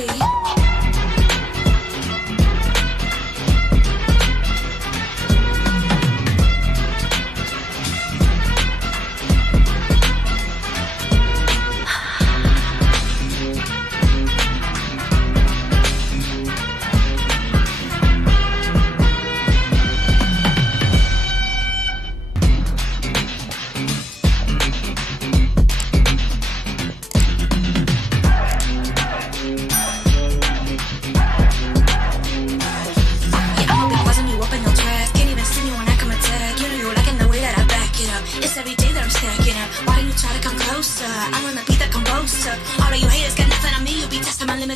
see.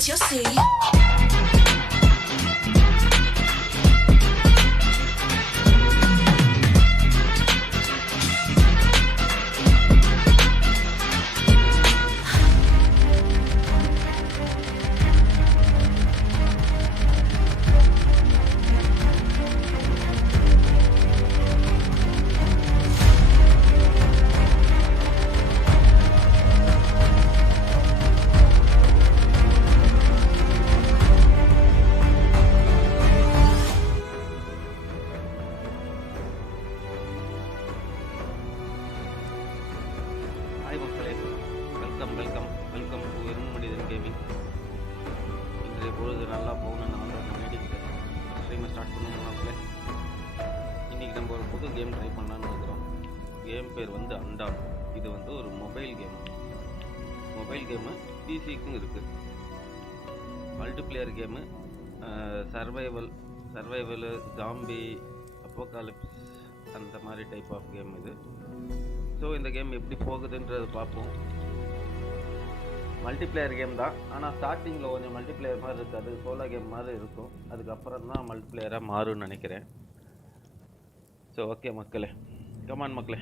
You'll see. Hi மக்களே, welcome to இருமுமனிதன் gaming. இன்றைய பொழுது நல்லா போகணும்னு நான் வந்து வேண்டிக்கிட்டேன். ஸ்ட்ரீமை ஸ்டார்ட் பண்ணணும் மக்களே. இன்றைக்கி நம்ம ஒரு புது கேம் ட்ரை பண்ணலான்னு இருக்கிறோம். கேம் பேர் வந்து UnDawn. இது வந்து ஒரு மொபைல் கேமு பிசிக்கும் இருக்குது. Multiplayer game, survival, zombie, apocalypse அந்த மாதிரி டைப் ஆஃப் கேம் இது. ஸோ இந்த கேம் எப்படி போகுதுன்றது பார்ப்போம். மல்டிப்ளேயர் கேம் தான், ஆனால் ஸ்டார்டிங்கில் கொஞ்சம் மல்டிப்ளேயர் மாதிரி இருக்காது, சோலோ கேம் மாதிரி இருக்கும். அதுக்கப்புறம் தான் மல்டிப்ளேயராக மாறும்னு நினைக்கிறேன். ஸோ ஓகே மக்களே, கமெண்ட் மக்களே,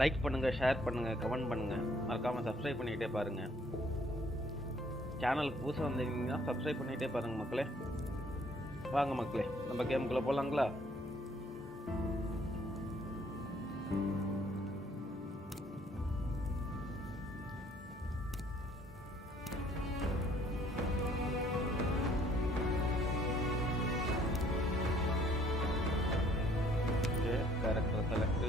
லைக் பண்ணுங்கள், ஷேர் பண்ணுங்கள், கமெண்ட் பண்ணுங்கள், மறக்காமல் சப்ஸ்கிரைப் பண்ணிக்கிட்டே பாருங்கள். சேனலுக்கு புதுசாக வந்தீங்கன்னா சப்ஸ்கிரைப் பண்ணிகிட்டே பாருங்கள் மக்களே. வாங்க மக்களே, நம்ம கேமுக்குள்ளே போகலாங்களா? Character select.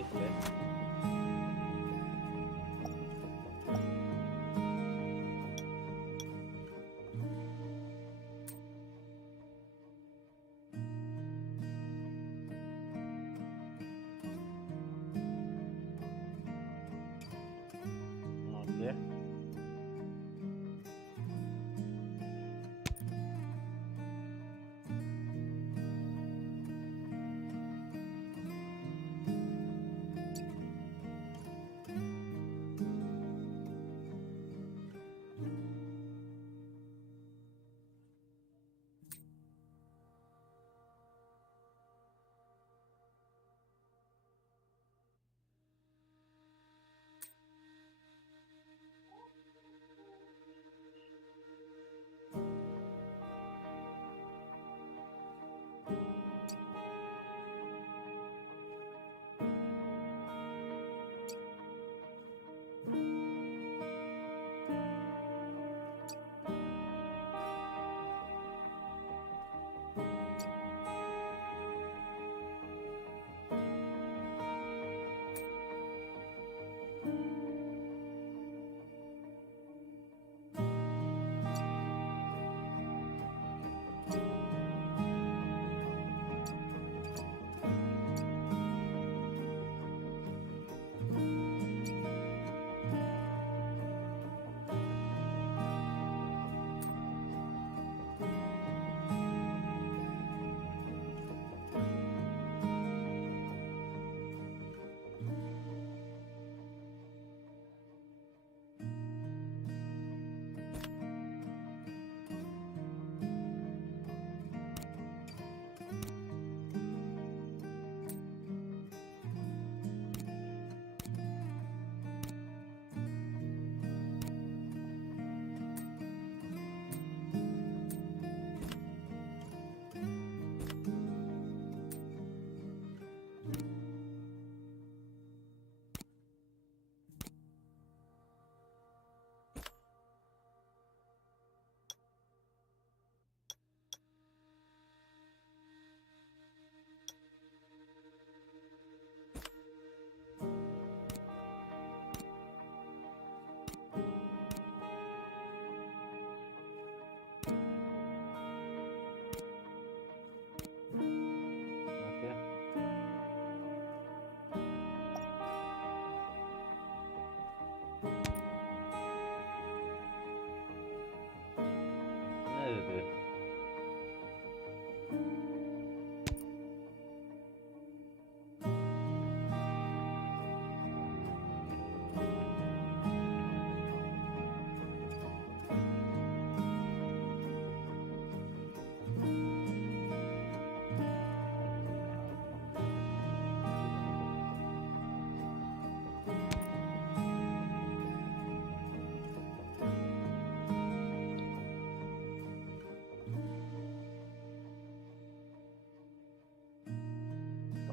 Okay.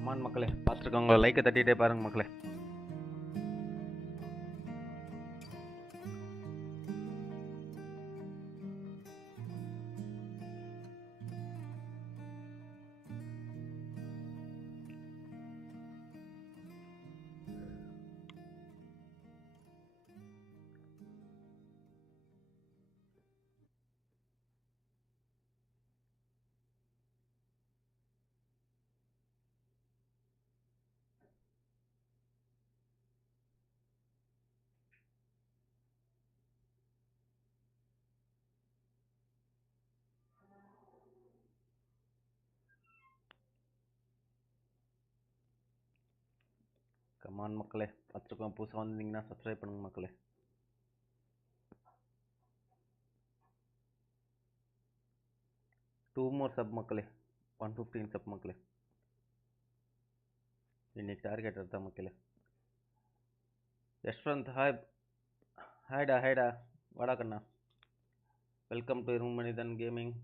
கமான் மக்களே, பார்த்துருக்கவங்க லைக்கை தட்டிகிட்டே பாருங்க மக்களே. கமான் மக்களே, பார்த்துருக்கோம். புதுசாக வந்திருந்தீங்கன்னா சப்ஸ்கிரைப் பண்ணுங்க மக்களே. டூ மோர் சப் மக்களே, 115 சப் மக்களே. இன்னைக்கு டார்கெட் எடுத்தா மக்களே. யஷ்வந்த் ஹாய், ஹாய்டா வாடா கண்ணா. Welcome to Irumanithan gaming.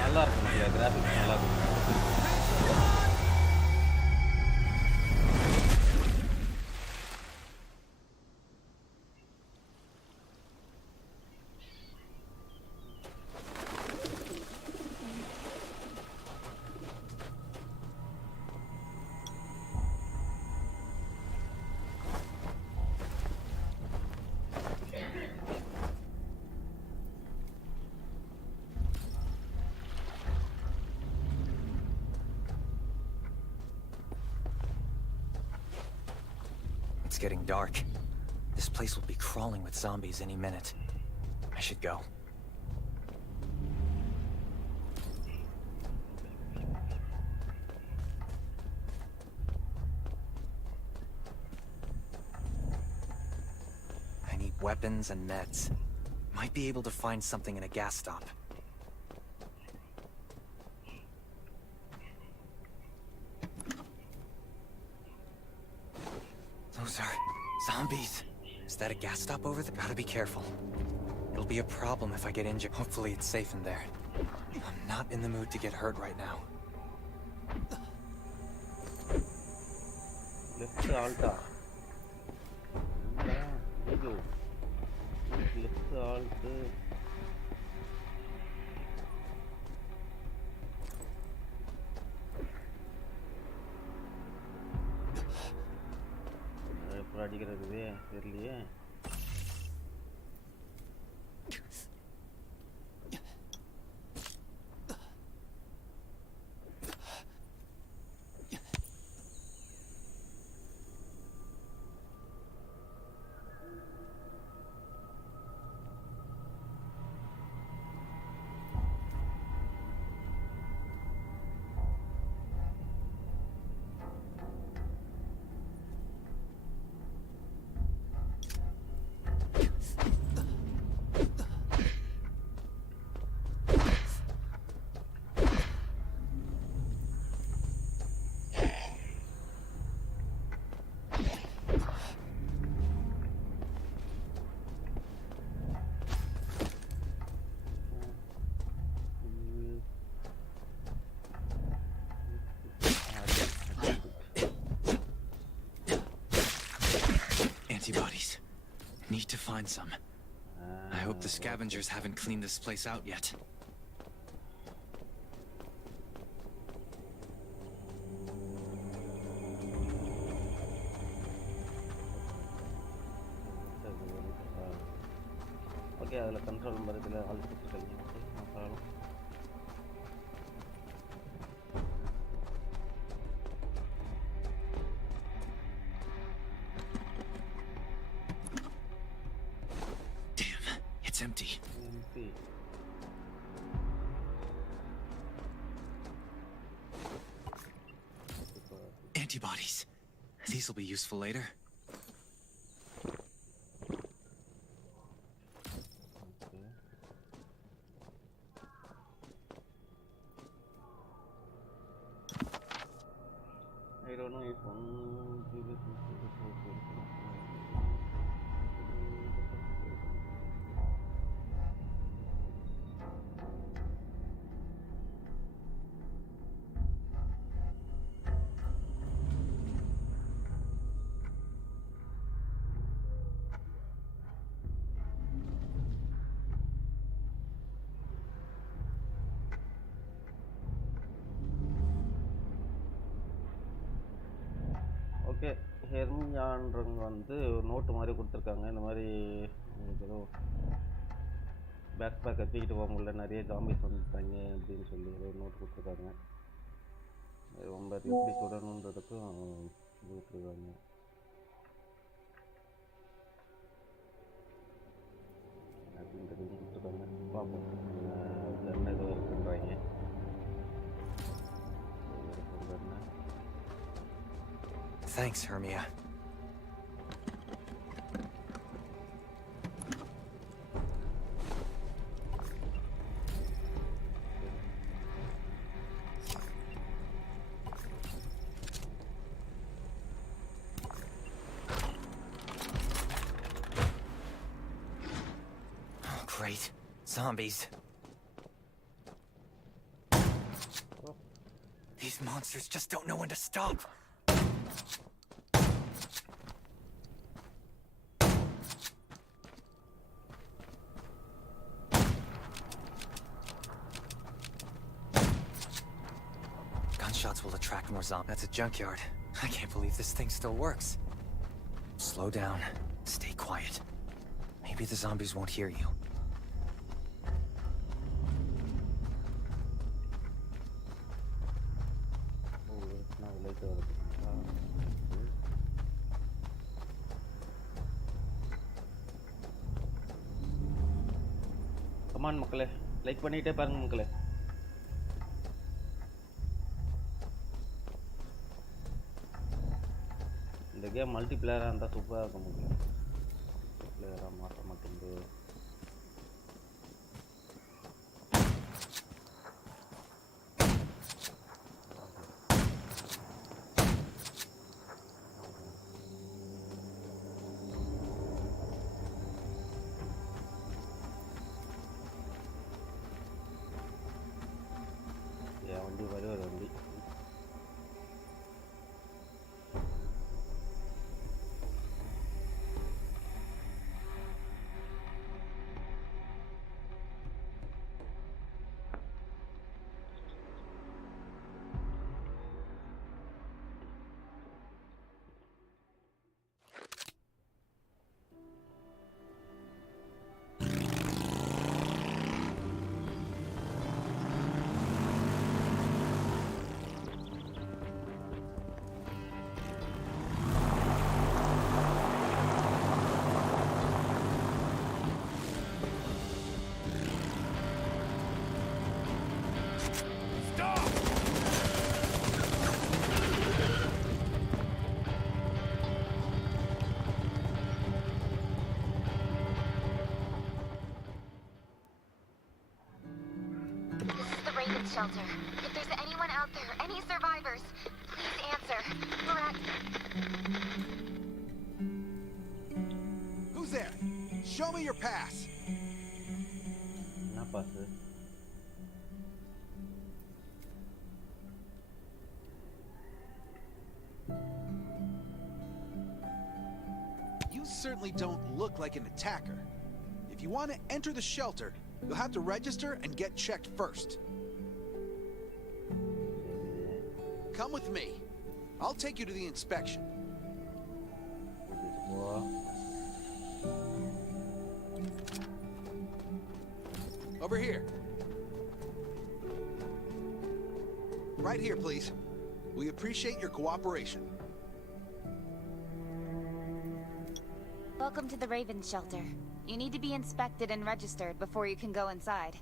நல்லா இருக்கும் மக்களே, கிராஃபிக்ஸ் நல்லா இருக்கும். It's getting dark. This place will be crawling with zombies any minute. I should go. I need weapons and meds. Might be able to find something in a gas stop. Those are zombies. Is that a gas stop over there? Gotta be careful. It'll be a problem if I get injured. Hopefully it's safe in there. I'm not in the mood to get hurt right now. Left alta. Left alt. அடிக்கிறது தெரியலையே. Need to find some. I hope the scavengers haven't cleaned this place out yet. Okay, அதில் control number இதில் all கொடுத்துருக்கீங்க. Okay, no problem. Damn, it's empty. Antibodies. These will be useful later. I don't know if one previous okay ஹெர்மியான்றவங்க வந்து ஒரு note மாதிரி கொடுத்துருக்காங்க. இந்த மாதிரி உங்களுக்கு ஏதோ பேக் பேக்கை தூக்கிட்டு போக முடியல, நிறைய ஜாம்பிஸ் வந்துட்டாங்க அப்படின்னு சொல்லி ஏதோ நோட் கொடுத்துருக்காங்க. ரொம்ப எப்படி சுடணுன்றதுக்கும் கொடுத்துருக்காங்க. அப்படின்றது கொடுத்துருக்காங்க. பார்ப்போம் என்ன ஏதோ இருக்குன்றாங்க. Thanks, Hermia. Oh, great. Zombies. These monsters just don't know when to stop. Gunshots will attract more zombies. That's a junkyard. I can't believe this thing still works. Slow down. Stay quiet. Maybe the zombies won't hear you. Come on மக்களே, like பண்ணிட்டே பாருங்க மக்களே. இந்த game multi பிளேயராக இருந்தால் சூப்பராக இருக்க முடியும். பிளேயராக மாற்ற மாட்டேங்குது. என் வண்டி மாதிரி ஒரு வண்டி. Shelter. If there's anyone out there, any survivors, please answer. We're at... Who's there? Show me your pass. என்ன pass? You certainly don't look like an attacker. If you want to enter the shelter, you'll have to register and get checked first. Come with me. I'll take you to the inspection. Over here. Right here, please. We appreciate your cooperation. Welcome to the Raven shelter. You need to be inspected and registered before you can go inside.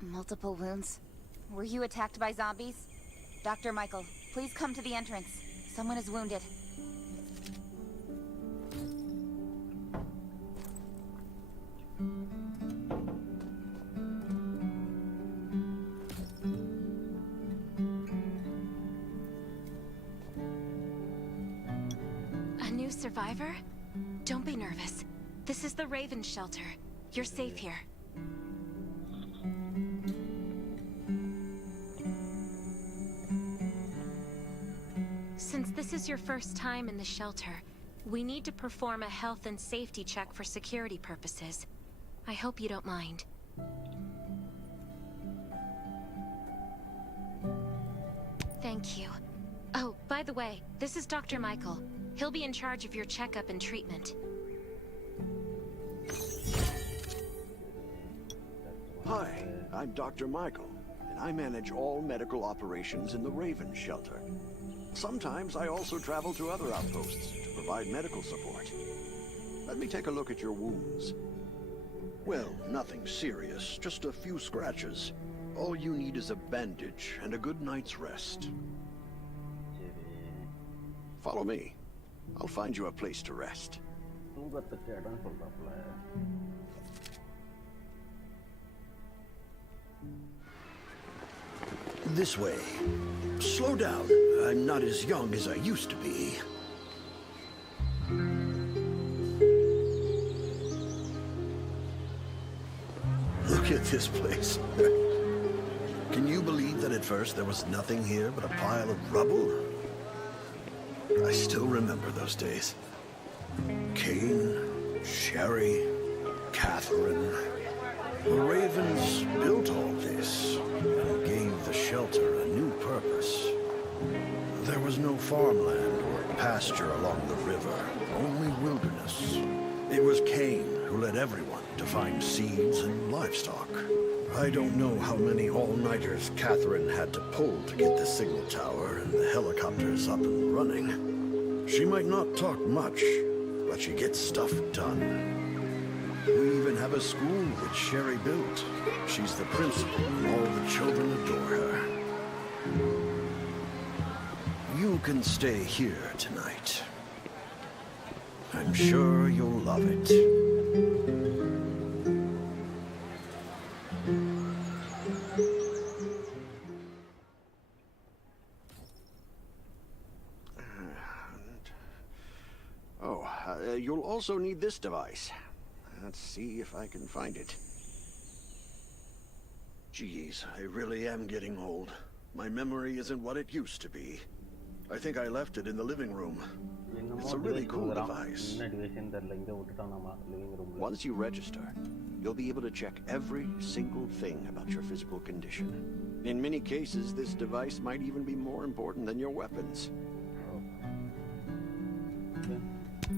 Multiple wounds. Were you attacked by zombies? Dr. Michael, please come to the entrance. Someone is wounded. A new survivor? Don't be nervous. This is the Raven shelter. You're safe here. Since this is your first time in the shelter, we need to perform a health and safety check for security purposes. I hope you don't mind. Thank you. Oh, by the way, this is Dr. Michael. He'll be in charge of your checkup and treatment. Hi, I'm Dr. Michael, and I manage all medical operations in the Raven shelter. Sometimes I also travel to other outposts to provide medical support. Let me take a look at your wounds. Well, nothing serious, just a few scratches. All you need is a bandage and a good night's rest. Follow me. I'll find you a place to rest. This way. Slow down. I'm not as young as I used to be. Look at this place. Can you believe that at first there was nothing here but a pile of rubble? I still remember those days. Kane, Sherry, Catherine. The Ravens built all this and gave the shelter a new purpose. There was no farmland or pasture along the river, only wilderness. It was Kane who led everyone to find seeds and livestock. I don't know how many all-nighters Catherine had to pull to get the signal tower and the helicopters up and running. She might not talk much, but she gets stuff done. We even have a school which Sherry built. She's the principal, and all the children adore her. You can stay here tonight. I'm sure you'll love it. You'll also need this device. Let's see if I can find it. Geez, I really am getting old. My memory isn't what it used to be. I think I left it in the living room. It's a really cool device. Once you register, you'll be able to check every single thing about your physical condition. In many cases, this device might even be more important than your weapons.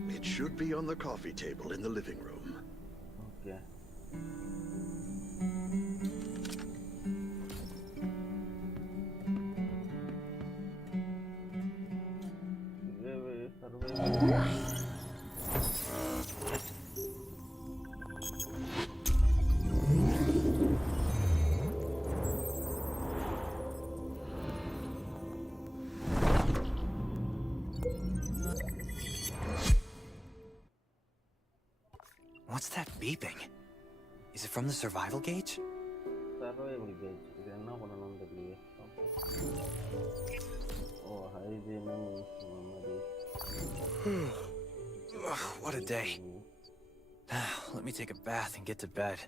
It should be on the coffee table in the living room. Okay. What's that beeping? Is it from the survival gauge? Survival gauge. இது என்ன பண்ணனும்னு தெரியல. Oh, hygiene memory. What a day. Let me take a bath and get to bed.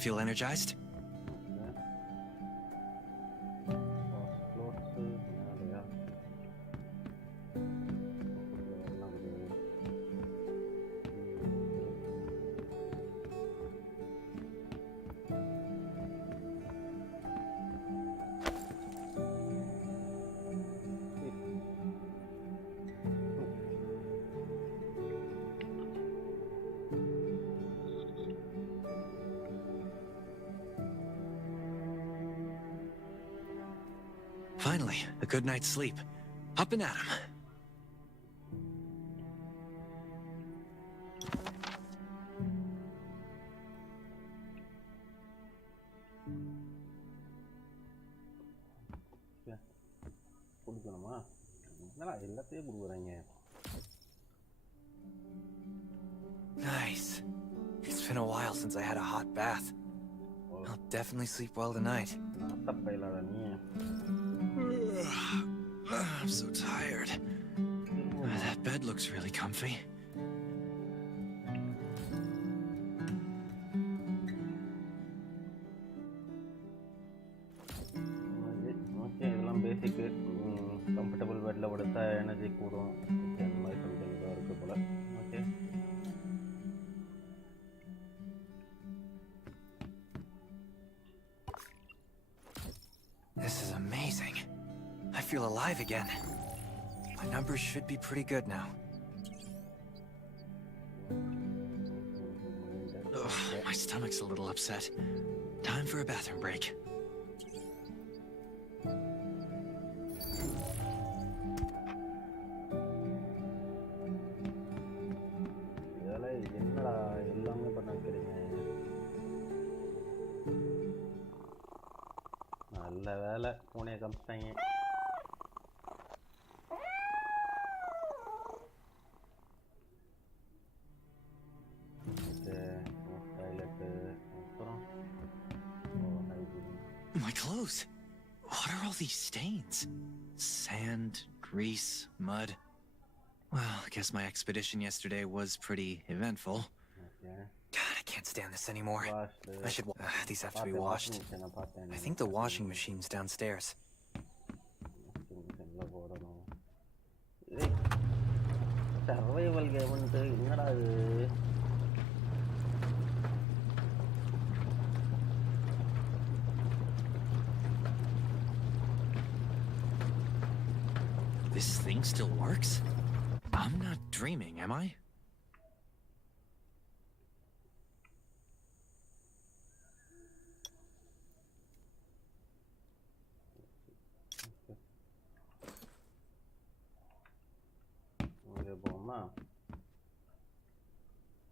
feel energized? Finally, a good night's sleep. Up and at 'em. கொடுக்கணுமா? என்னடா எல்லாத்தையும் கொடுக்குறாங்க. Nice. It's been a while since I had a hot bath. I'll definitely sleep well tonight. நாட்டப்ப இல்லாத நீ. I'm so tired. That bed looks really comfy. Okay இதெல்லாம் பேசிக் comfortable பெட்ல படுத்தா energy கூடும். ஓகே அந்த மாதிரி சம்திங் ஏதோ இருக்கு போல. Okay This is amazing. I feel alive again. My numbers should be pretty good now. Ugh, my stomach's a little upset. Time for a bathroom break. இதெல்லாம் என்னடா எல்லாமே பண்ண வைக்கிறீங்க. நல்ல வேலை பூனையை காமிச்சிட்டாங்க. My clothes. What are all these stains? Sand, grease, mud. Well, I guess my expedition yesterday was pretty eventful. God, I can't stand this anymore. I should. These have to be washed. I think the washing machine's downstairs. Survival கேம்ன்ட்டு என்னடா இது? This thing still works? I'm not dreaming, am I?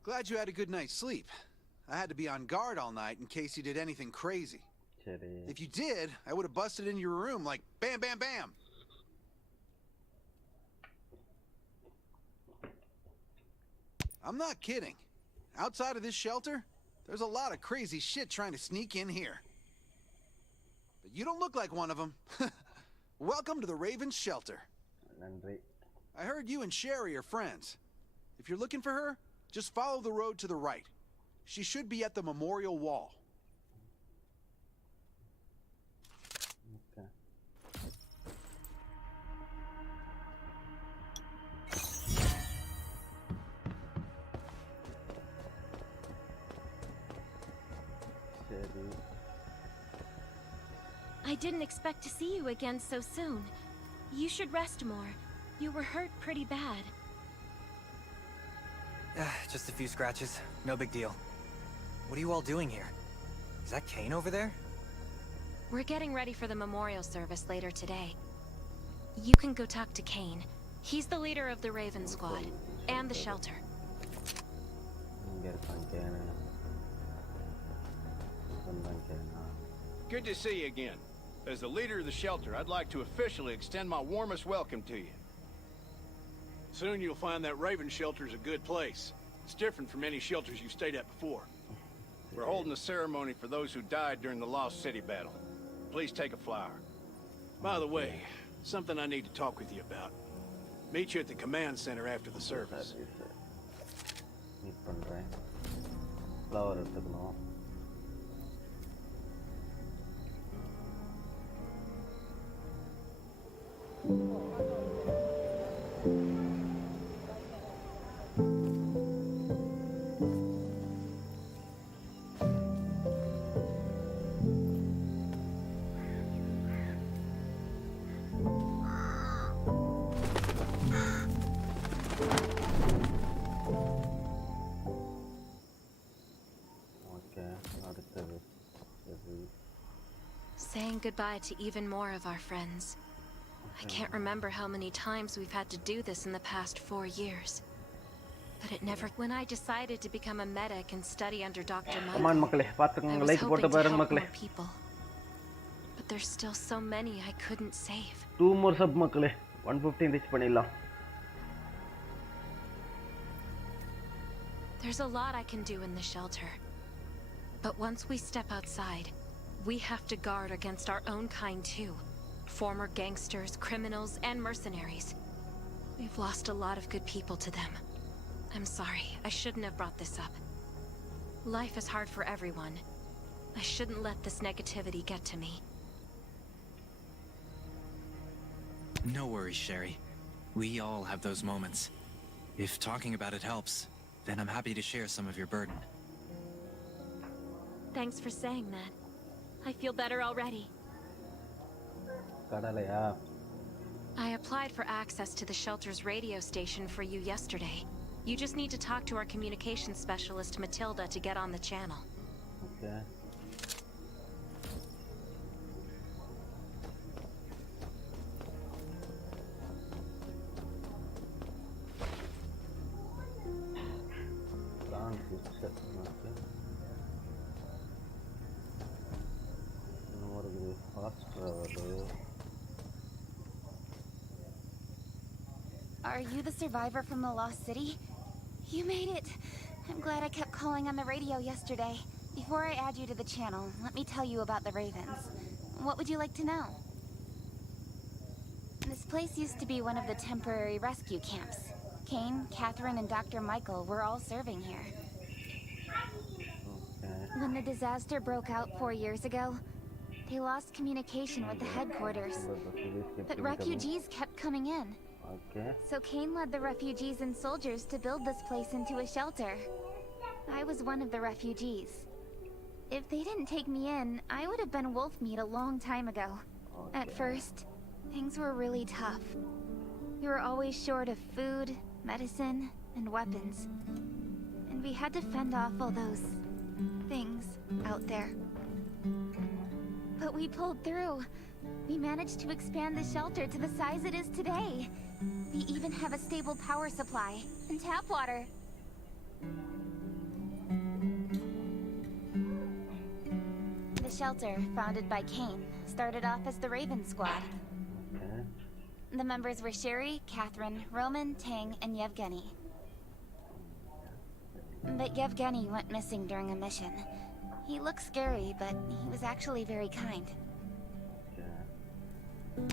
Glad you had a good night's sleep. I had to be on guard all night in case you did anything crazy. If you did, I would have busted into your room like bam, bam, bam. I'm not kidding. Outside of this shelter, there's a lot of crazy shit trying to sneak in here. But you don't look like one of them. Welcome to the Raven's shelter. I heard you and Sherry are friends. If you're looking for her, just follow the road to the right. She should be at the memorial wall. Okay. I didn't expect to see you again so soon. You should rest more. You were hurt pretty bad. Just a few scratches. No big deal. What are you all doing here? Is that Kane over there? We're getting ready for the memorial service later today. You can go talk to Kane. He's the leader of the Raven Squad and the shelter. Good to see you again. As the leader of the shelter, I'd like to officially extend my warmest welcome to you. Soon you'll find that Raven shelter's a good place. It's different from any shelters you've stayed at before. We're holding a ceremony for those who died during the Lost City battle. Please take a flower. By the way, something I need to talk with you about. Meet you at the command center after the service. Meet பண்றேன். flower எடுத்துக்கணும். Saying goodbye to even more of our friends. I can't remember how many times we've had to do this in the past 4 years. But it never... When I decided to become a medic and study under Dr. Michael, Come on, மக்களே பாத்துங்க I was like போட்டு hoping to பாருங்க help மக்களே more people. But there's still so many I couldn't save. 2 more sub மக்களே 115 reach பண்ணிடலாம். There's a lot I can do in the shelter. But once we step outside, we have to guard against our own kind too. Former gangsters, criminals, and mercenaries. We've lost a lot of good people to them. I'm sorry, I shouldn't have brought this up. Life is hard for everyone. I shouldn't let this negativity get to me. No worries, Sherry. We all have those moments. If talking about it helps, then I'm happy to share some of your burden. Thanks for saying that. I feel better already. கடலையா I applied for access to the shelter's radio station for you yesterday. You just need to talk to our communications specialist, Matilda, to get on the channel. Okay Are you the survivor from the Lost City? You made it! I'm glad I kept calling on the radio yesterday. Before I add you to the channel, let me tell you about the Ravens. What would you like to know? This place used to be one of the temporary rescue camps. Kane, Catherine, and Dr. Michael were all serving here. When the disaster broke out 4 years ago, they lost communication with the headquarters. But refugees kept coming in. Okay. So Kane led the refugees and soldiers to build this place into a shelter. I was one of the refugees. If they didn't take me in, I would have been wolf meat a long time ago. Okay. At first, things were really tough. We were always short of food, medicine, and weapons. And we had to fend off all those things out there. But we pulled through. We managed to expand the shelter to the size it is today. We even have a stable power supply and tap water. The shelter, founded by Kane, started off as the Raven Squad. Okay. The members were Sherry, Catherine, Roman, Tang, and Yevgeny. But Yevgeny went missing during a mission. He looked scary, but he was actually very kind.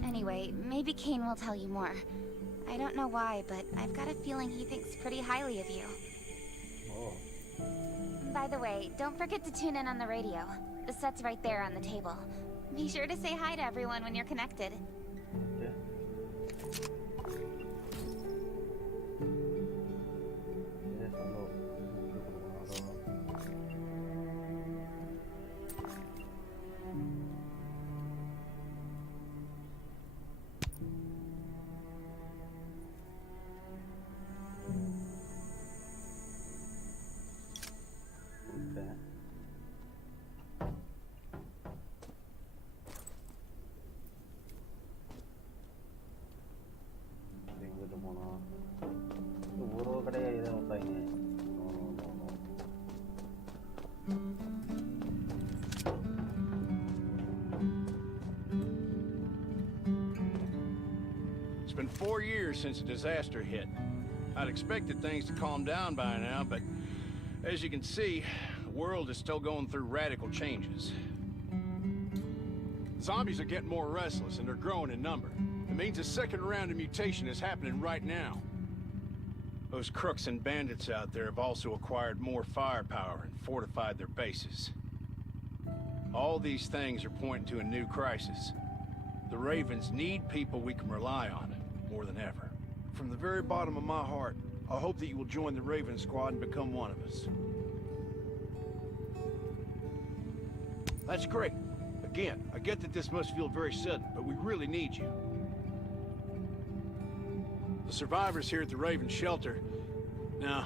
Anyway, maybe Kane will tell you more. I don't know why, but I've got a feeling he thinks pretty highly of you. Oh. By the way, don't forget to tune in on the radio. The set's right there on the table. Be sure to say hi to everyone when you're connected. Okay. Yes, hello. Okay. எங்கிட்டு போனோம் ஒரு கடையா இதை வைப்பாங்க It's been 4 years since the disaster hit. I'd expected things to calm down by now, but as you can see, the world is still going through radical changes. Zombies are getting more restless and they're growing in number. It means a second round of mutation is happening right now. Those crooks and bandits out there have also acquired more firepower and fortified their bases. All these things are pointing to a new crisis. The Ravens need people we can rely on, more than ever. From the very bottom of my heart, I hope that you will join the Raven Squad and become one of us. That's great. Again, I get that this must feel very sudden, but we really need you. The survivors here at the Raven Shelter... No,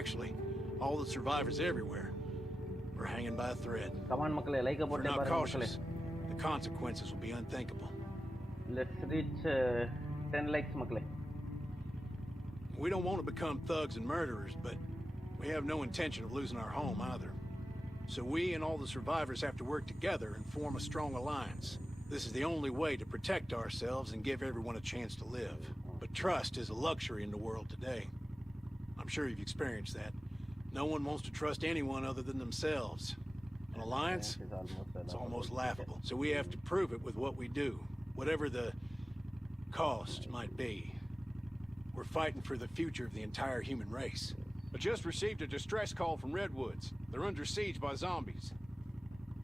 actually, all the survivors everywhere... we're hanging by a thread. Come on, மக்களே like We're போட்டு not பாருங்க மக்களே cautious. the consequences will be unthinkable. Let's reach 10 likes, makle. We don't want to become thugs and murderers, but we have no intention of losing our home either. So we and all the survivors have to work together and form a strong alliance. This is the only way to protect ourselves and give everyone a chance to live. But trust is a luxury in the world today. I'm sure you've experienced that. No one wants to trust anyone other than themselves. An alliance? It's almost laughable. So we have to prove it with what we do, whatever the cost might be. We're fighting for the future of the entire human race. I just received a distress call from Redwoods. They're under siege by zombies.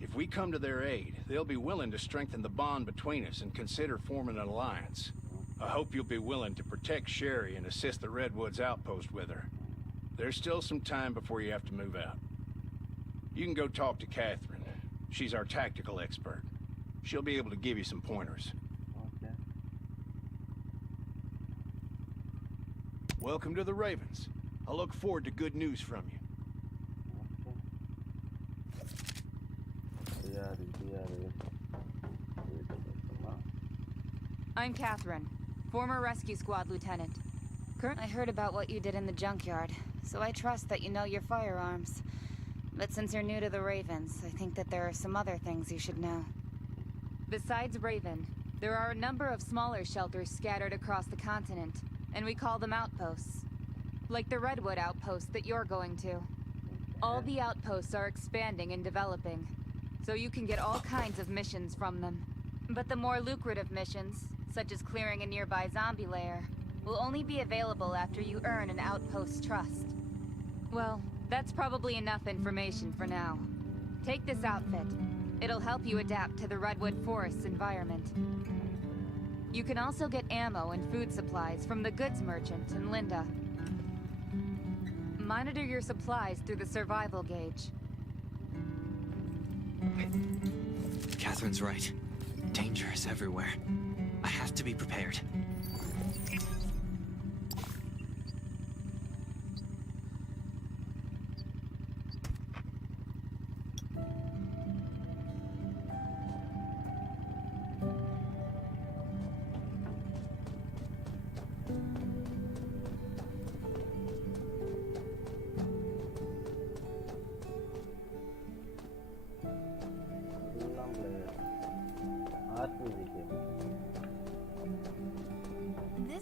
If we come to their aid, they'll be willing to strengthen the bond between us and consider forming an alliance. I hope you'll be willing to protect Sherry and assist the Redwoods outpost with her. There's still some time before you have to move out. You can go talk to Catherine. She's our tactical expert. She'll be able to give you some pointers. Okay. Welcome to the Ravens. I look forward to good news from you. I'm Catherine, former rescue squad lieutenant. I heard about what you did in the junkyard, so I trust that you know your firearms. But since you're new to the Ravens, I think that there are some other things you should know. Besides Raven, there are a number of smaller shelters scattered across the continent, and we call them outposts. Like the Redwood outpost that you're going to. All the outposts are expanding and developing, so you can get all kinds of missions from them. But the more lucrative missions, such as clearing a nearby zombie lair, will only be available after you earn an outpost's trust. Well, that's probably enough information for now. Take this outfit. It'll help you adapt to the Redwood Forest's environment. You can also get ammo and food supplies from the goods merchant in Linda. Monitor your supplies through the survival gauge. Catherine's right. Danger is everywhere. I have to be prepared.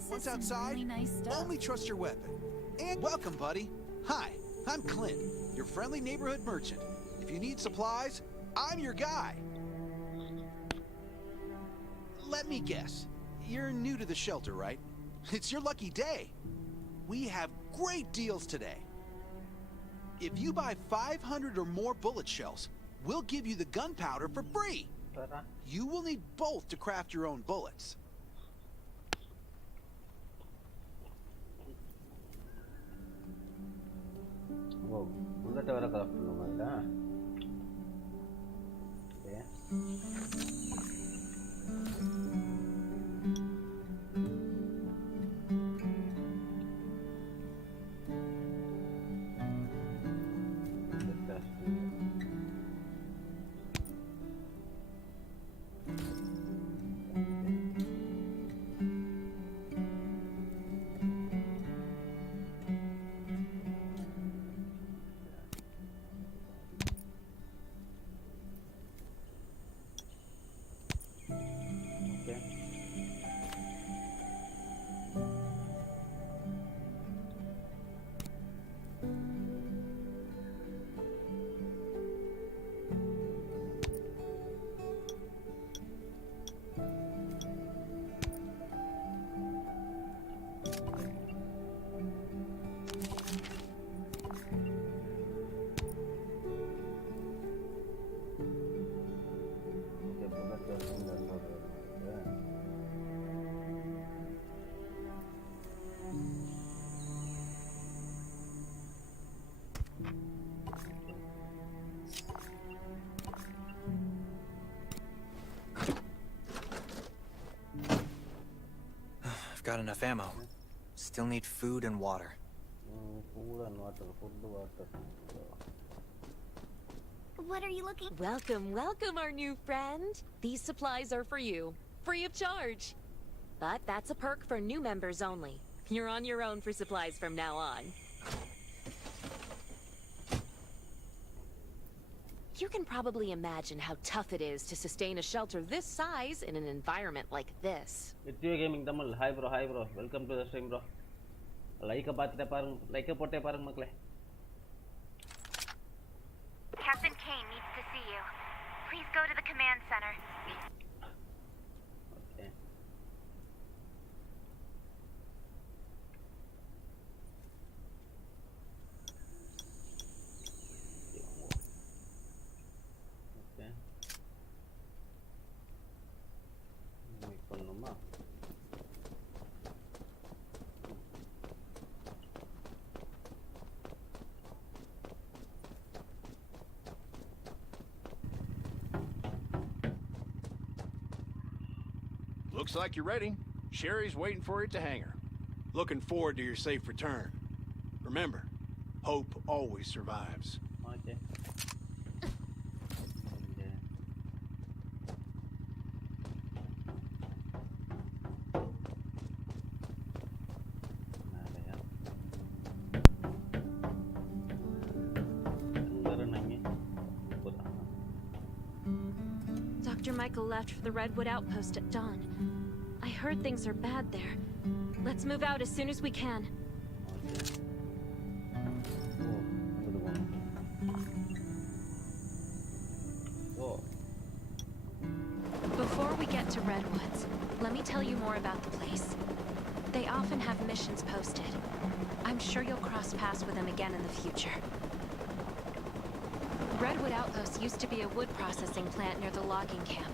Once outside, really nice stuff. only trust your weapon. And welcome, buddy. Hi, I'm Clint, your friendly neighborhood merchant. If you need supplies, I'm your guy. Let me guess. You're new to the shelter, right? It's your lucky day. We have great deals today. If you buy 500 or more bullet shells, we'll give you the gunpowder for free. You will need both to craft your own bullets. Wow, bullet vara craft pannuma illa. I've got enough ammo. Still need food and water. Food and water, food, water. What are you looking? Welcome, welcome, our new friend. These supplies are for you, free of charge. But that's a perk for new members only. You're on your own for supplies from now on. You can probably imagine how tough it is to sustain a shelter this size in an environment like this. NVIDIA Gaming Tamil. Hi bro, hi bro. Welcome to the stream bro. Like potte parung makle. Captain Kane needs to see you. Please go to the command center. Okay. Okay. Meet. Looks like you're ready. Sherry's waiting for you at the hangar. Looking forward to your safe return. Remember, hope always survives. Okay. Dr. Michael left for the Redwood outpost at dawn. I heard things are bad there. Let's move out as soon as we can. Before we get to Redwoods, let me tell you more about the place. They often have missions posted. I'm sure you'll cross paths with them again in the future. Redwood Outpost used to be a wood processing plant near the logging camp.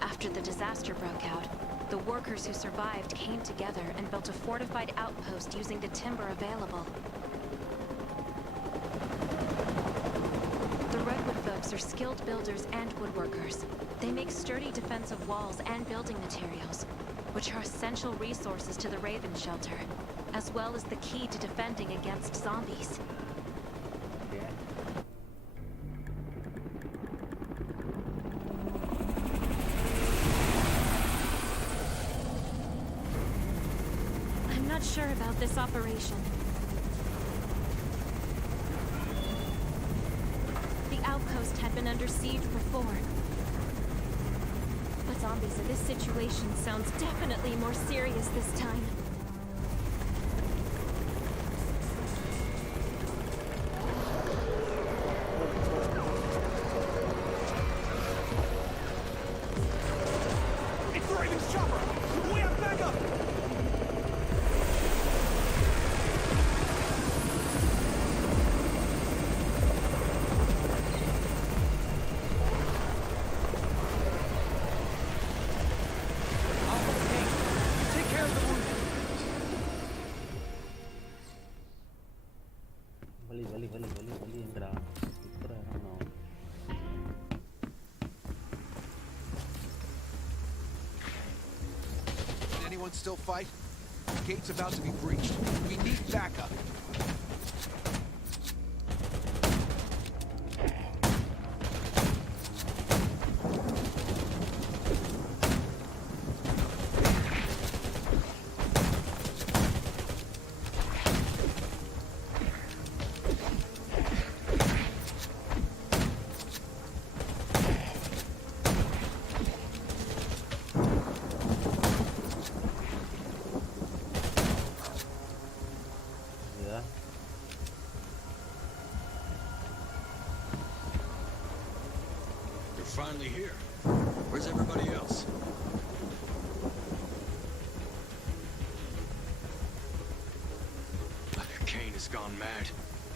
After the disaster broke out, the workers who survived came together and built a fortified outpost using the timber available. The Redwood folks are skilled builders and woodworkers. They make sturdy defensive walls and building materials, which are essential resources to the Raven shelter, as well as the key to defending against zombies. Not sure about this operation. The outpost had been under siege before. But zombies in this situation sounds definitely more serious this time. It's the Raven's chopper! We have backup! Anyone still fight? The gate's about to be breached. We need backup. Finally here. Where's everybody else? Either Kane has gone mad,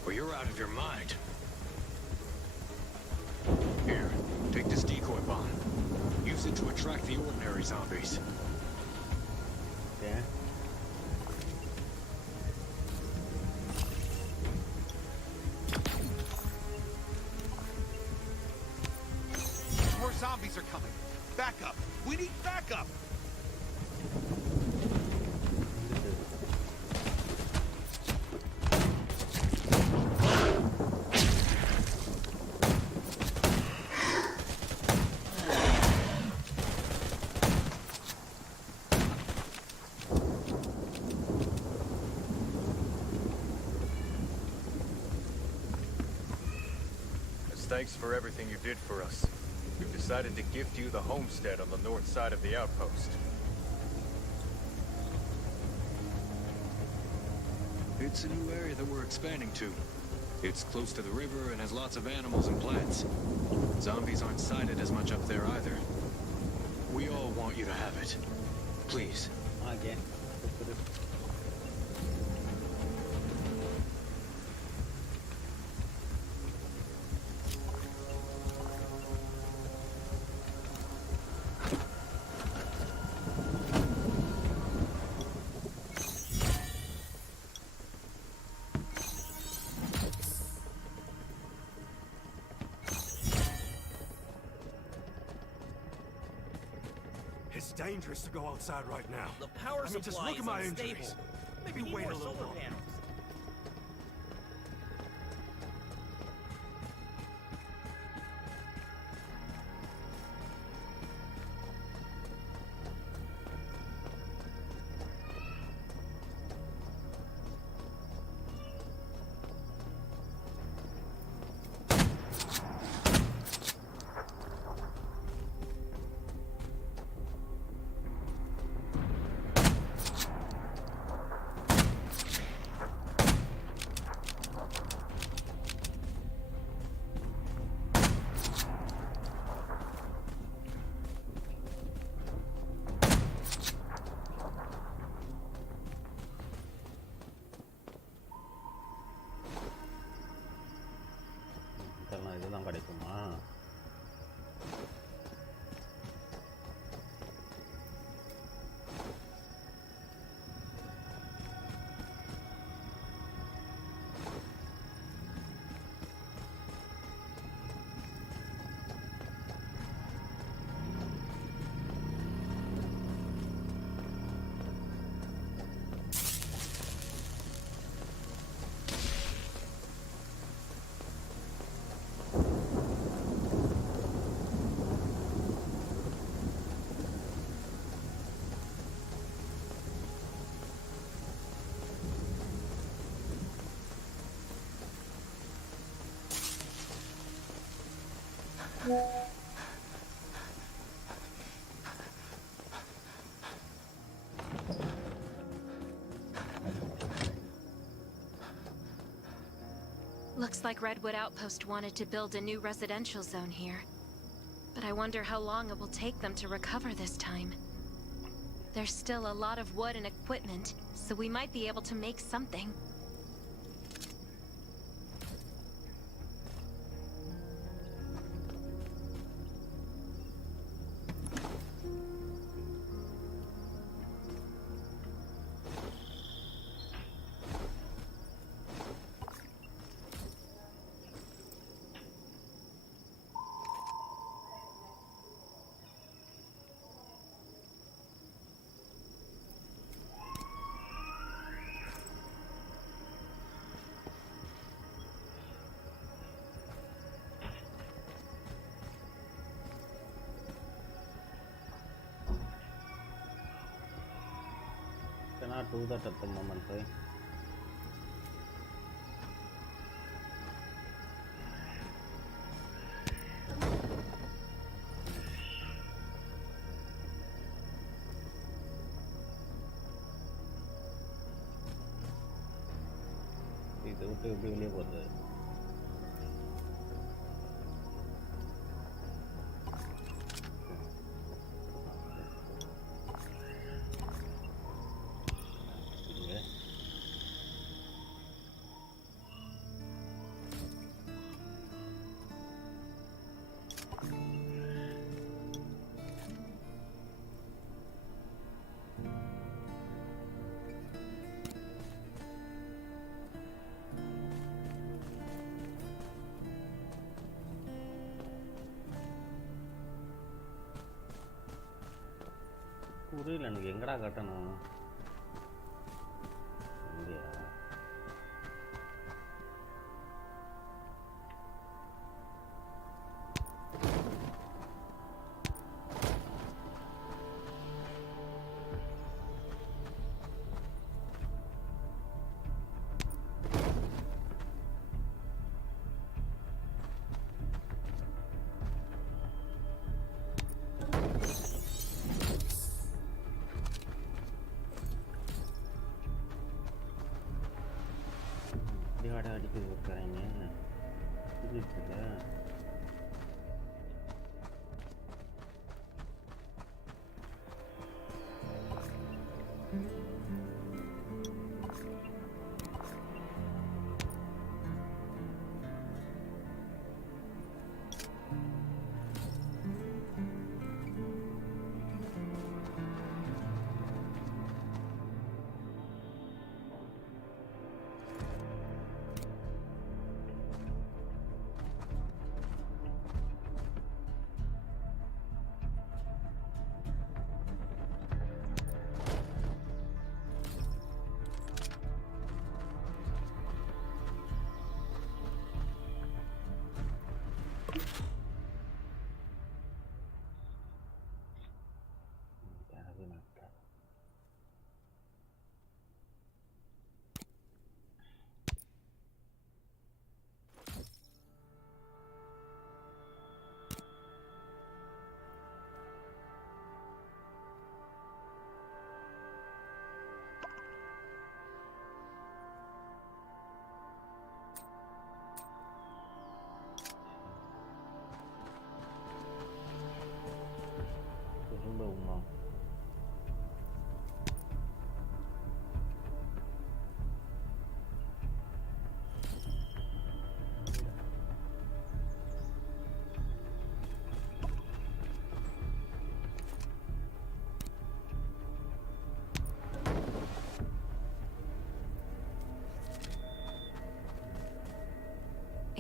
or you're out of your mind. Here, take this decoy bomb. Use it to attract the ordinary zombies. Okay. Zombies are coming. Backup. We need backup. thanks for everything you did for us. We've decided to gift you the homestead on the north side of the outpost. It's a new area that we're expanding to. It's close to the river and has lots of animals and plants. Zombies aren't sighted as much up there either. We all want you to have it. Please. Okay. It's dangerous to go outside right now. The power just supply look at my is unstable. injuries. Maybe We need wait a more little solar longer. panels. இதெல்லாம் கிடைக்குமா? Looks like Redwood Outpost wanted to build a new residential zone here. But I wonder how long it will take them to recover this time. There's still a lot of wood and equipment, so we might be able to make something. Cannot do that at the moment, right? இது விட்டு எப்படி வெளியே போகுது? புரியல எனக்கு எங்கடா கட்டணும் இங்கயா பேசி கொடுக்குறாங்க புரியுதுல்ல.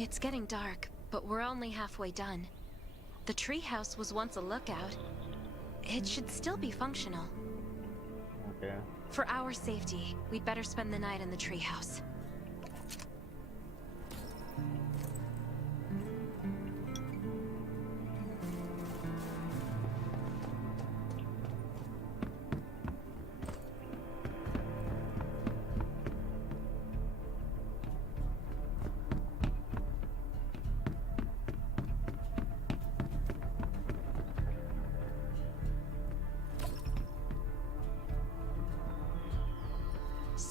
It's getting dark, but we're only halfway done. The treehouse was once a lookout. It should still be functional. Okay. For our safety, we'd better spend the night in the treehouse.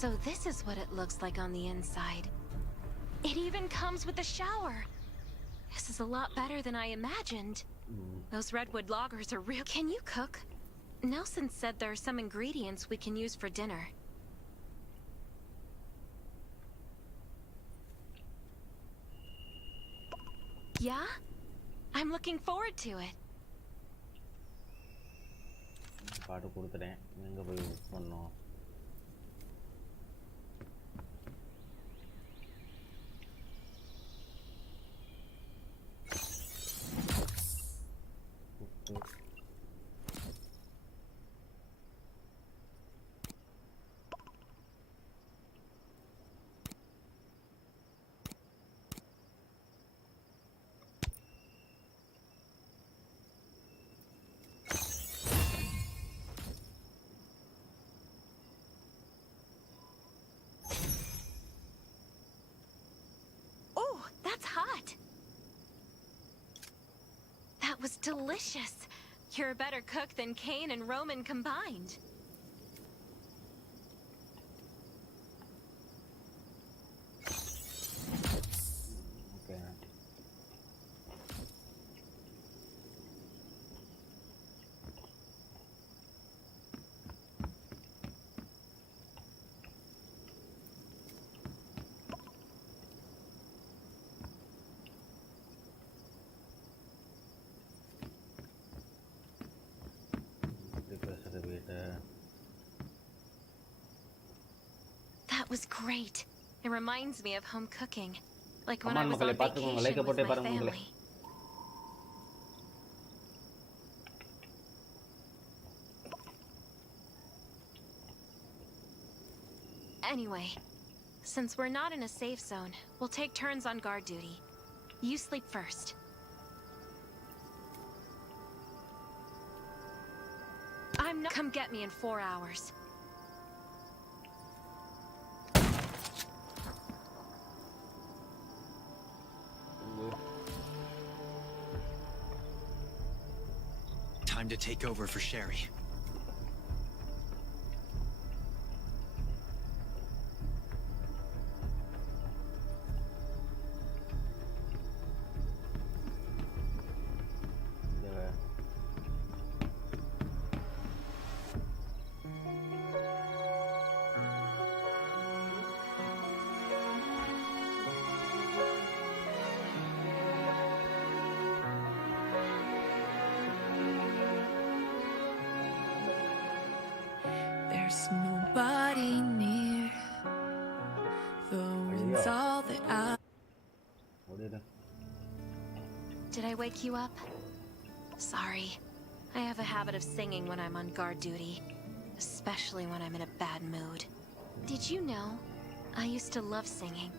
So this is what it looks like on the inside. It even comes with a shower. This is a lot better than I imagined. Those redwood loggers are real. Can you cook? Nelson said there are some ingredients we can use for dinner. Yeah? I'm looking forward to it. Card கொடுத்துட்டேன் எங்கே போய் use பண்ணோம் That's hot. That was delicious. You're a better cook than Cain and Roman combined. Okay. That was great. It reminds me of home cooking, like when Come I on, was on மக்களே, பாத்துக்கோங்க, vacation like with போட்டே my பாருங்க மக்களே. family. Anyway, since we're not in a safe zone, we'll take turns on guard duty. You sleep first. I'm not. Come get me in 4 hours. Time to take over for Sherry. There's nobody near. The wind's all that I. Did I wake you up? Sorry. I have a habit of singing when I'm on guard duty, especially when I'm in a bad mood. Did you know? I used to love singing.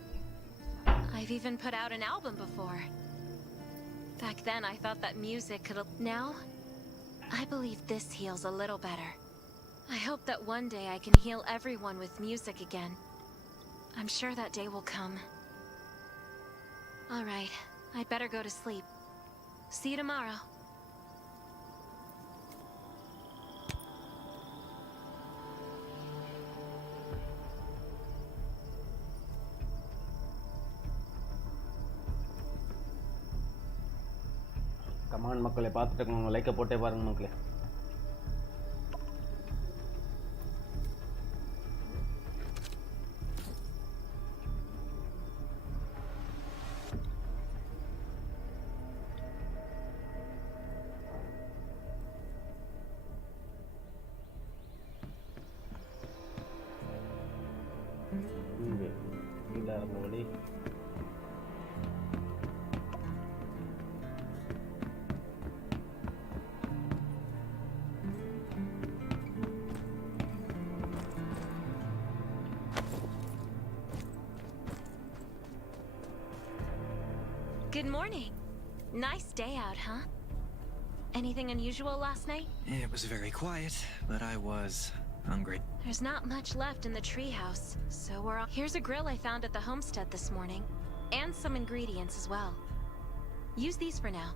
I've even put out an album before. Back then, I thought that music could... Now, I believe this heals a little better. I hope that one day I can heal everyone with music again. I'm sure that day will come. All right, I'd better go to sleep. See you tomorrow. Come on மக்களே, பார்த்துட்டு லைக்கை போட்டே பாருங்க மக்களே. Good morning. Nice day out, huh? Anything unusual last night? It was very quiet, but I was hungry. There's not much left in the treehouse, so we're all... Here's a grill I found at the homestead this morning, and some ingredients as well. Use these for now.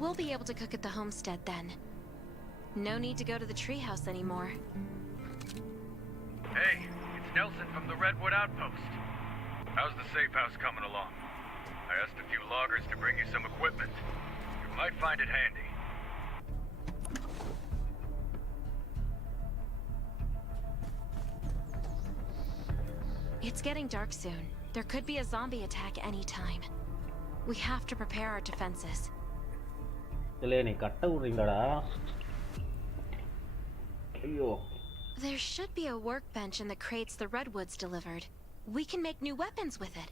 We'll be able to cook at the homestead then. No need to go to the treehouse anymore. Hey, it's Nelson from the Redwood Outpost. How's the safe house coming along? I asked a few loggers to bring you some equipment. You might find it handy. It's getting dark soon. There could be a zombie attack anytime. We have to prepare our defenses. There should be a workbench in the crates the Redwoods delivered. We can make new weapons with it.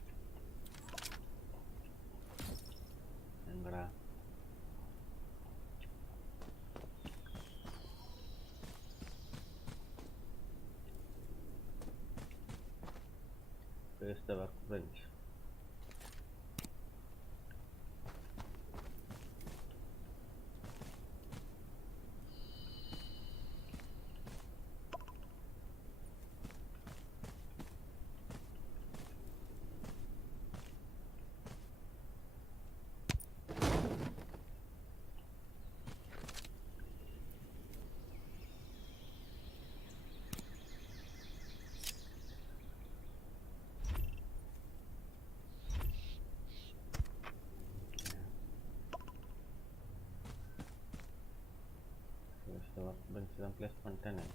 Where's the workbench? The workbench is place container.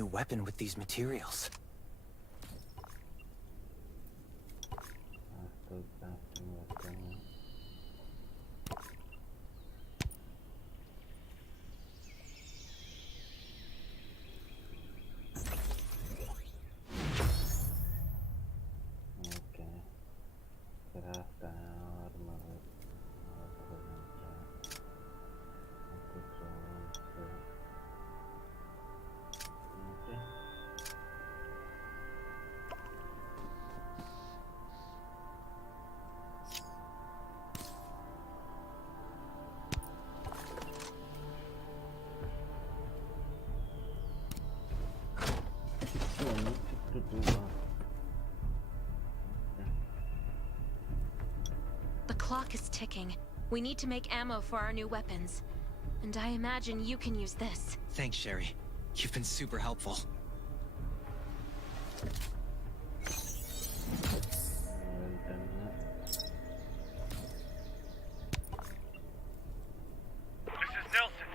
new weapon with these materials? The clock is ticking. We need to make ammo for our new weapons. And I imagine you can use this. Thanks, Sherry. You've been super helpful. This is Nelson.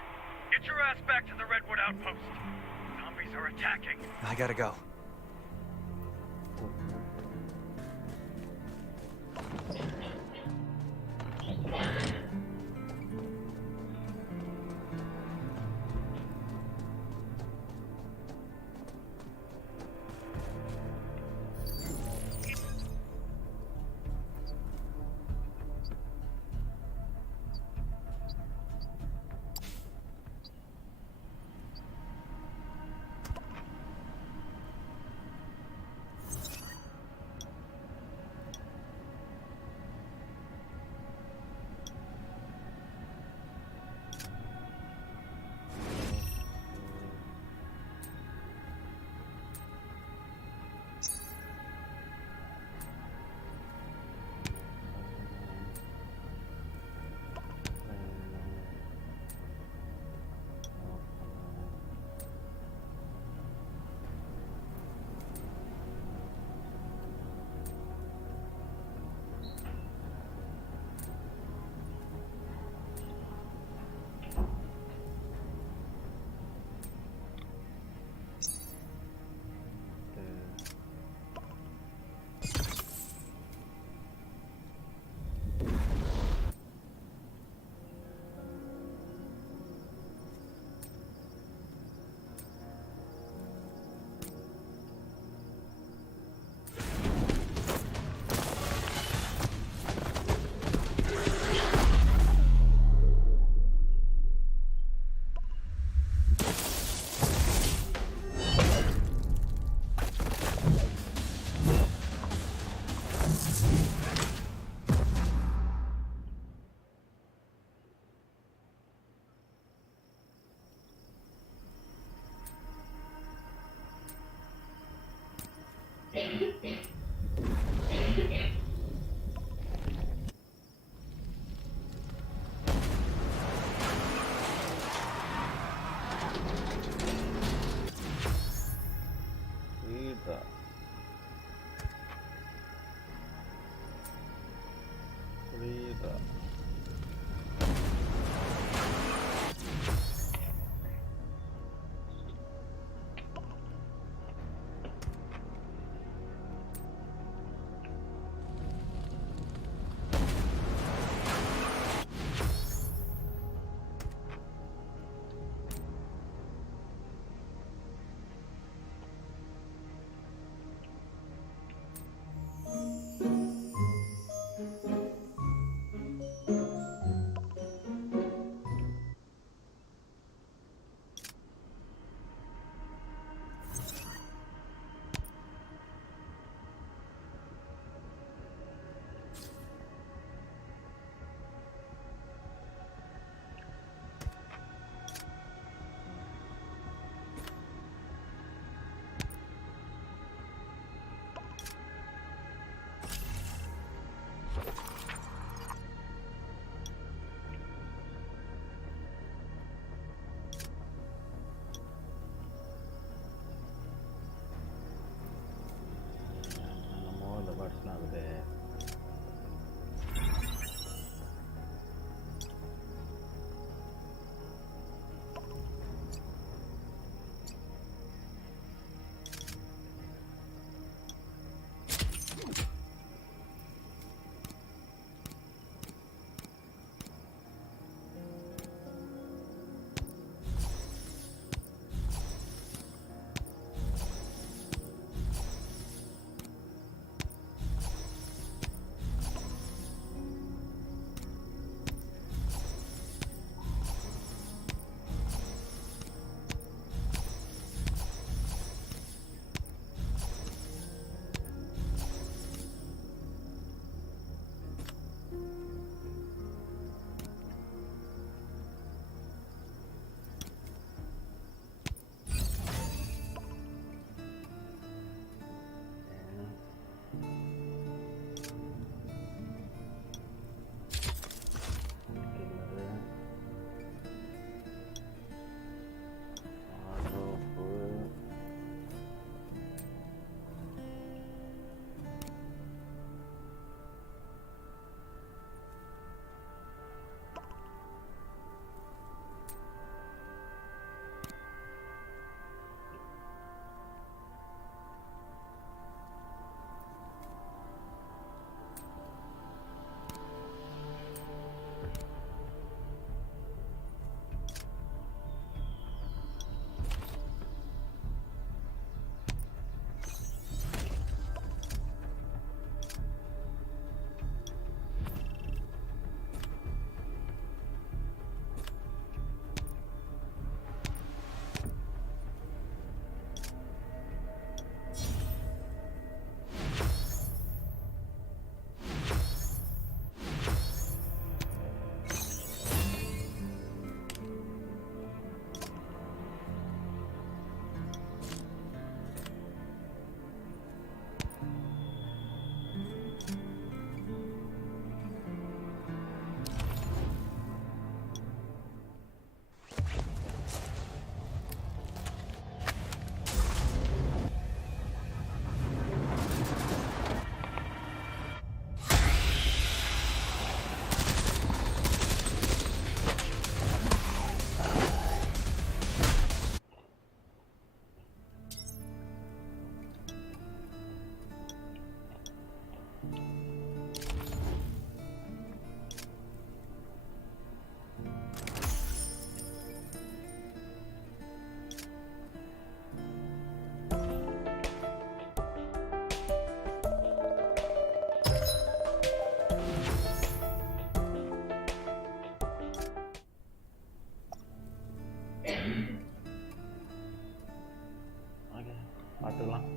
Get your ass back to the Redwood Outpost. Zombies are attacking. I gotta go. பார்த்துக்கலாம்.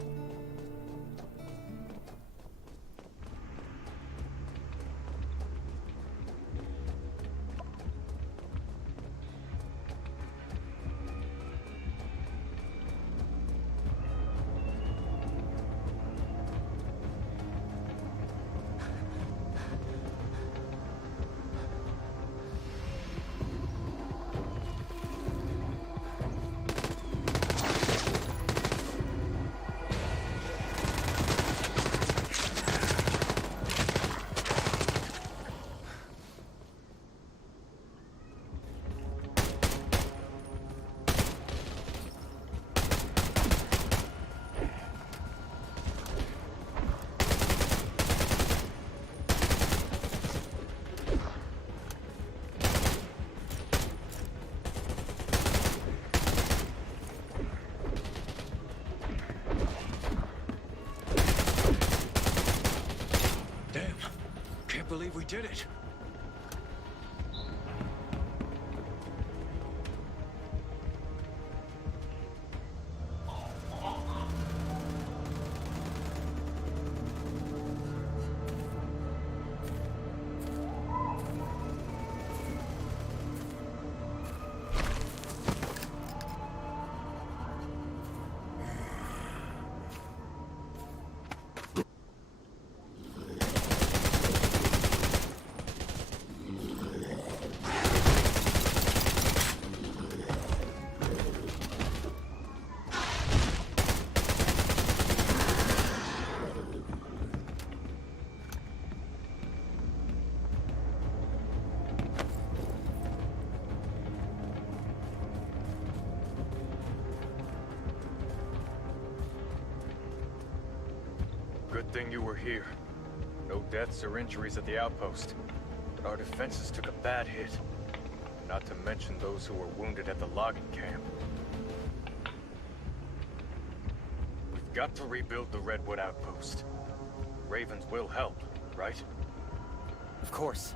Believe we did it. Good thing you were here. No deaths or injuries at the outpost. But our defenses took a bad hit. Not to mention those who were wounded at the logging camp. We've got to rebuild the Redwood outpost. Ravens will help, right? Of course.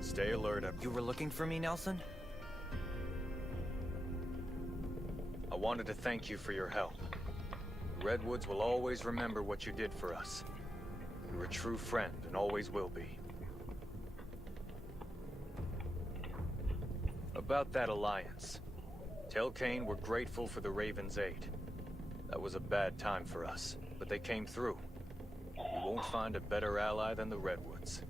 Stay alert. You were looking for me, Nelson? I wanted to thank you for your help. The Redwoods will always remember what you did for us. You're a true friend and always will be. About that alliance. Tell Kane we're grateful for the Ravens' aid. That was a bad time for us, but they came through. You won't find a better ally than the Redwoods.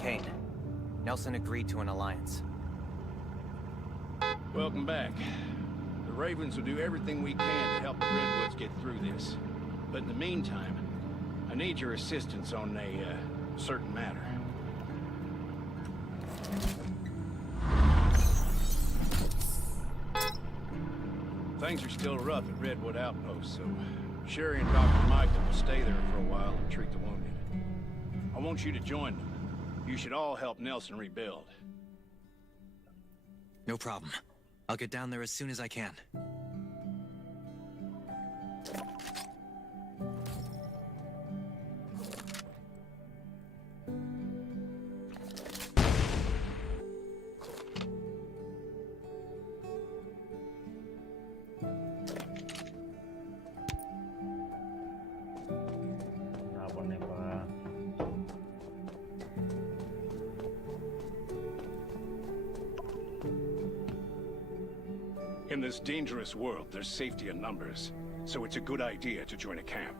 Kane, Nelson agreed to an alliance. Welcome back. The Ravens will do everything we can to help the Redwoods get through this. But in the meantime, I need your assistance on a certain matter. Things are still rough at Redwood Outpost, so Sherry and Dr. Michael will stay there for a while and treat the wounded. I want you to join them. You should all help Nelson rebuild. No problem. I'll get down there as soon as I can. In this dangerous world, there's safety in numbers, so it's a good idea to join a camp.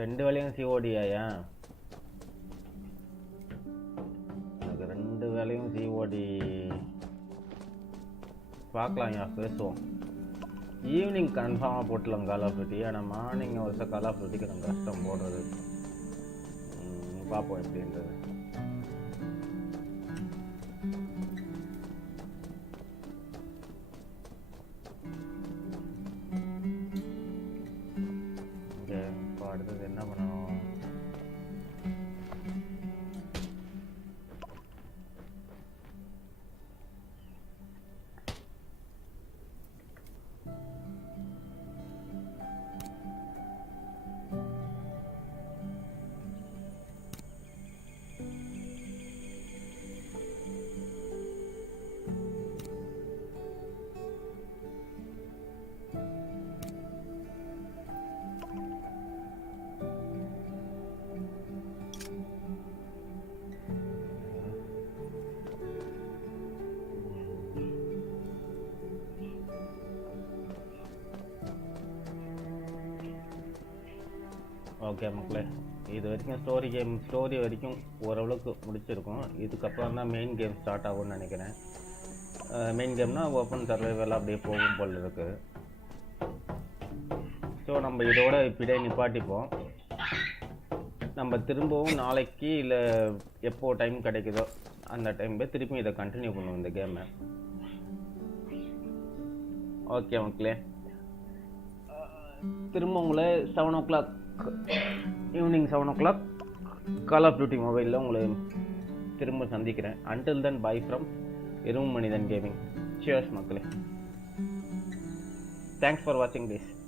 ரெண்டு வேளையும் சிஓடியா? எனக்கு ரெண்டு வேளையும் COD பார்க்கலாம்யா, பேசுவோம். Evening கன்ஃபார்மாக போட்டலாம் கால் of duty. ஆனால் morning வருஷம் கால் ஆஃப் டியூட்டிக்கு எனக்கு கஷ்டம் போடுறது. பார்ப்போம் எப்படின்றது. அடுத்தது என்ன பண்ணணும்? ஓகே மக்களே, இது வரைக்கும் ஸ்டோரி வரைக்கும் ஓரளவுக்கு முடிச்சிருக்கோம். இதுக்கப்புறம் தான் மெயின் கேம் ஸ்டார்ட் ஆகும்னு நினைக்கிறேன். மெயின் கேம்னா ஓப்பன் சர்வைவல் அப்படியே போகும் போல் இருக்குது. ஸோ நம்ம இதோட இப்படியே நிப்பாட்டிப்போம். நம்ம திரும்பவும் நாளைக்கு இல்லை எப்போ டைம் கிடைக்குதோ அந்த டைமில் திருப்பி இதை கண்டினியூ பண்ணுவோம் இந்த கேமை. ஓகே மக்களே, திரும்ப உங்களை 7 o'clock evening 7 o'clock call of duty மொபைலில் உங்களை திரும்ப சந்திக்கிறேன். Until then bye from Irumbumanithan gaming. Cheers மக்களே. தேங்க்ஸ் ஃபார் வாட்சிங் திஸ்.